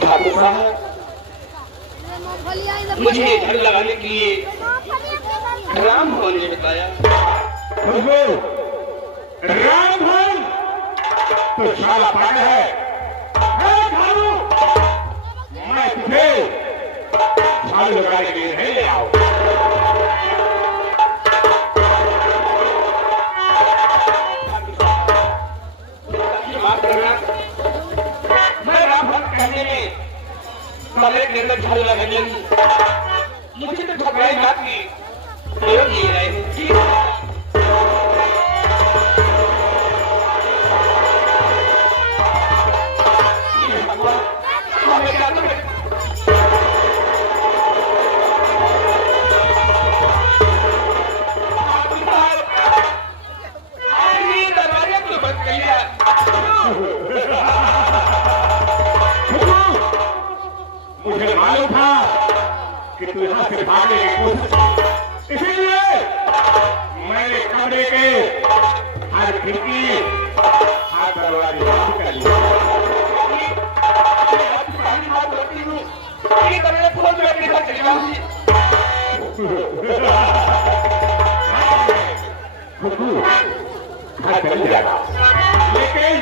ठाकुर साहब, मुझे घर लगाने के लिए राम भवन ने बताया। राम भवन तो साला पागल है। मैं तुझे झाड़ू लगाने के लिए नहीं ले आऊं। मैं राम भवन कहने में पहले निर्णय झाड़ू लगाने लगी। मुझे तो घबराई बात की प्रयोग नहीं रहे हैं। मुझे मालूम था कि तू यहाँ से भागने की कोशिश, इसीलिए मैंने कमरे के हर खिड़की हर दरवाजे बंद कर लिए। घर चल जाएगा, लेकिन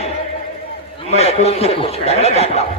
मैं तुमसे कुछ कहना चाहता हूँ।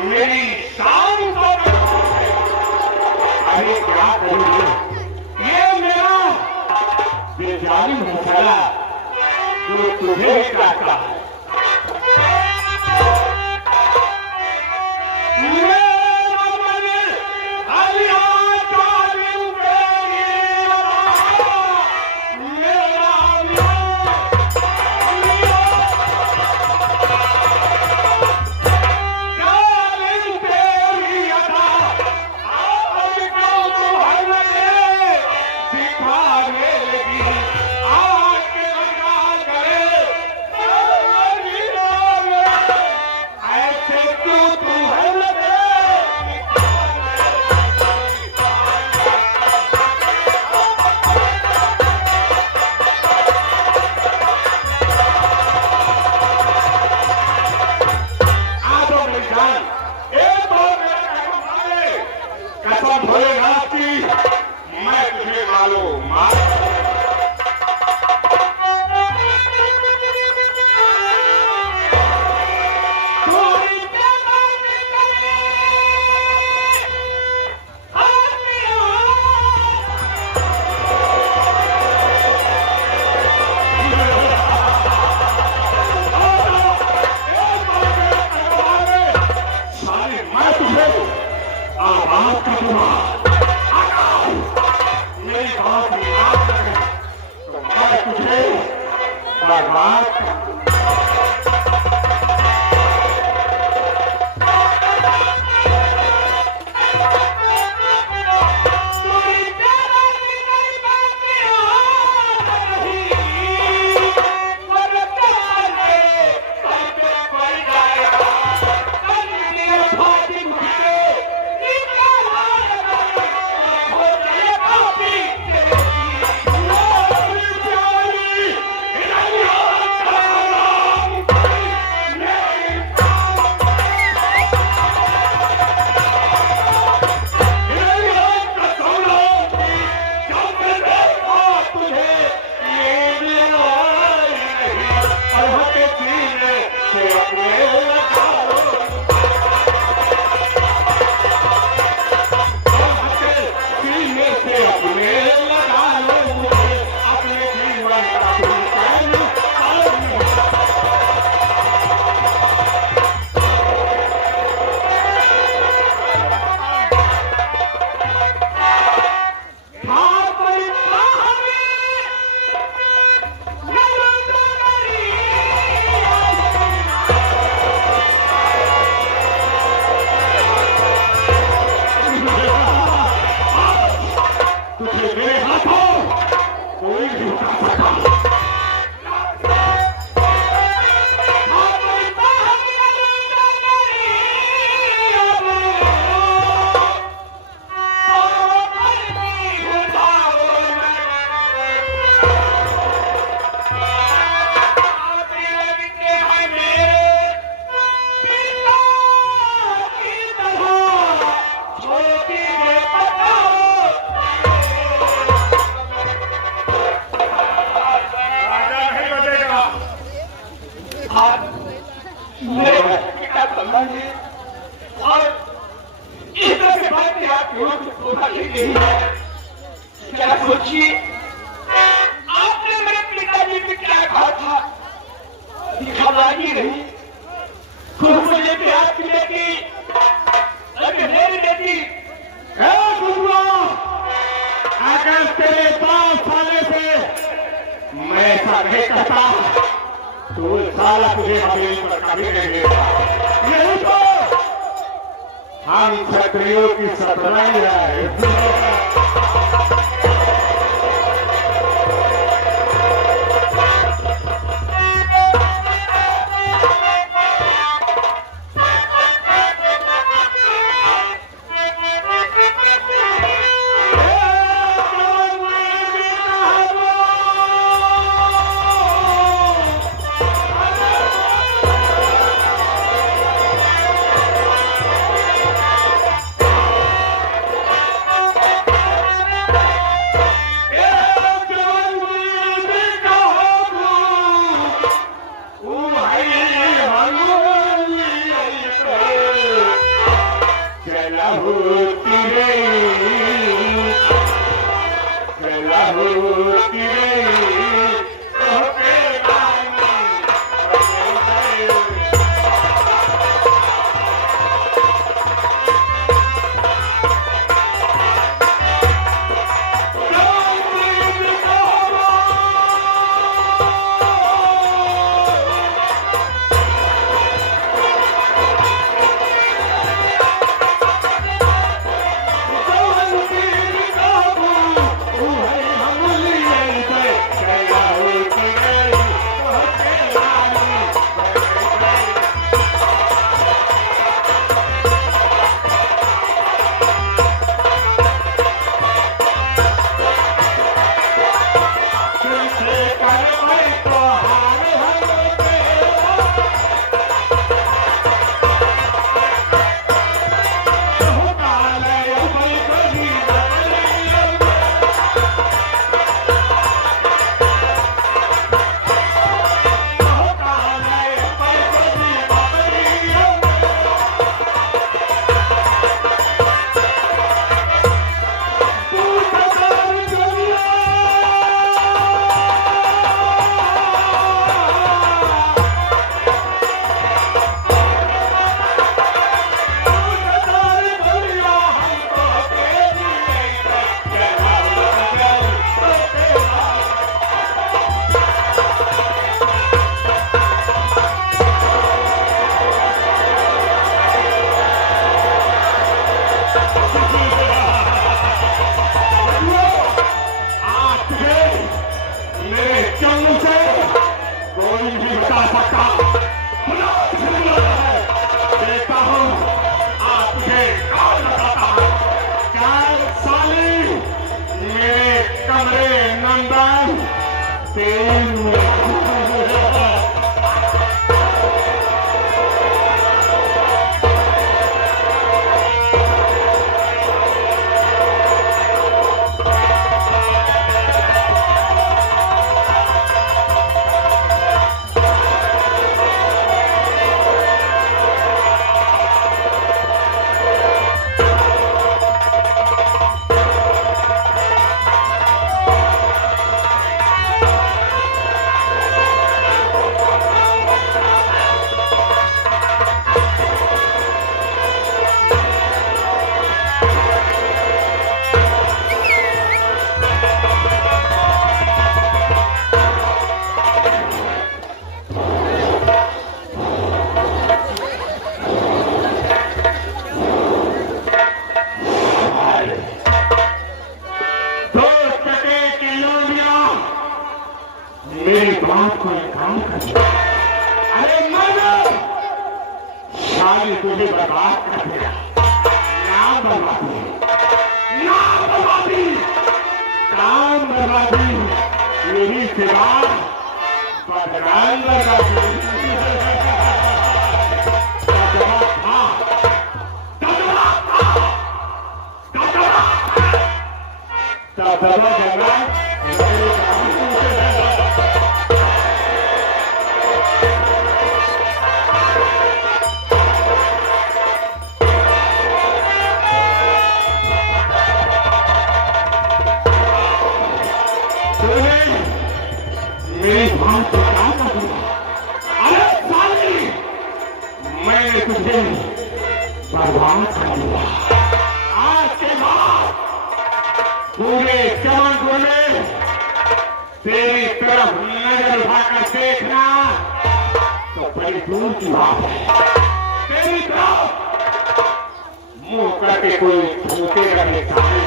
मेरी शान को अरे क्या करूंगी, ये मेरा बेजानी मसाला जो तुझे ही काटता है। बर्बाद क्या सोचिए आपने मेरे पिताजी पे क्या कहा था, दिखावाई नहीं खुद मुझे प्यार की बेटी, अभी मेरी बेटी अगर तेरे 5 साले से मैं ऐसा नहीं करता तो साला तुझे हवेली पर कभी नहीं देगा। यही तो हम क्षत्रियों की सतनाई है। मेरी बात को काम कर। अरे मानो शादी तुझे बर्बाद कर दिया। नाम बर्बादी, नाम बर्बादी, काम बर्बादी, यही सिवा बदनाम बर्बादी। मेरी बात को क्या कर दिया? अरे साली, मैंने तुझे बर्बाद कर दिया। आज के बाद पूरे जबलपुर में तेरी तरफ नजर उठाकर देखना तो बड़ी दूर की बात है। तेरी तरफ मुंह करके कोई झूठेगा नहीं सामने।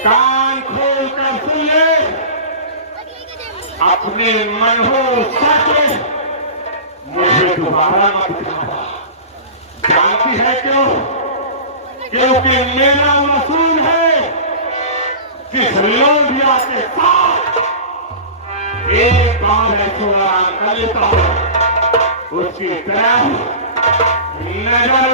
कान खोल कर सुन ले, अपने मन हो सके मुझे दोबारा मत दिखाना। जानती है क्यों? क्योंकि मेरा मसूल है किस लोभिया के साथ एक बार ऐसा आराम कर लेता हूं, उसकी तरह नजर